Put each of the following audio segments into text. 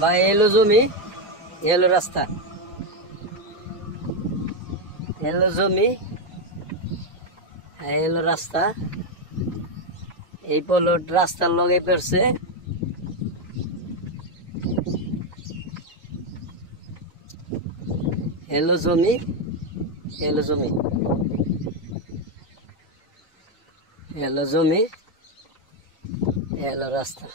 ভাই এলো জমি, এলো রাস্তা, এলো জমি, এলো রাস্তা। এই প্লট রাস্তার লগে পড়ছে। এলো জমি, এলো জমি, এলো জমি, এলো রাস্তা।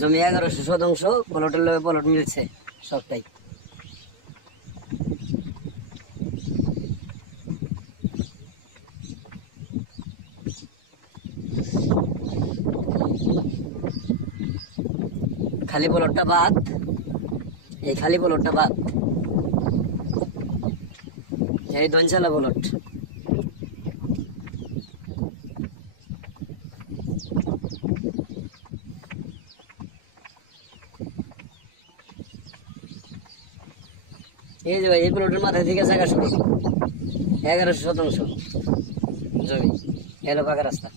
জমি 1100 শতাংশ, প্লটের লগে প্লট মিলছে সবটাই। খালি প্লটটা বাদ, এই খালি প্লটটা বাদ, এই দনশালা প্লট। এই যে ভাই এই প্লটের মাথায় থেকে জায়গা শুরু, 1100 শতাংশ জমি, এলো পাকা রাস্তা,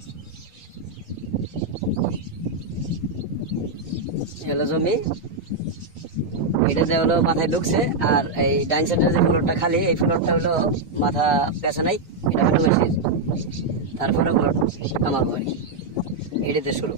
এলো জমি। এটা যে হলো মাথায় ঢুকছে, আর এই ডাইন সাইডের যে প্লটটা খালি, এই প্লটটা হলো মাথা পেঁচা নাই, এটা হলো মেশিন। তারপরে প্লট আমার বাড়ি, এটাতে শুরু।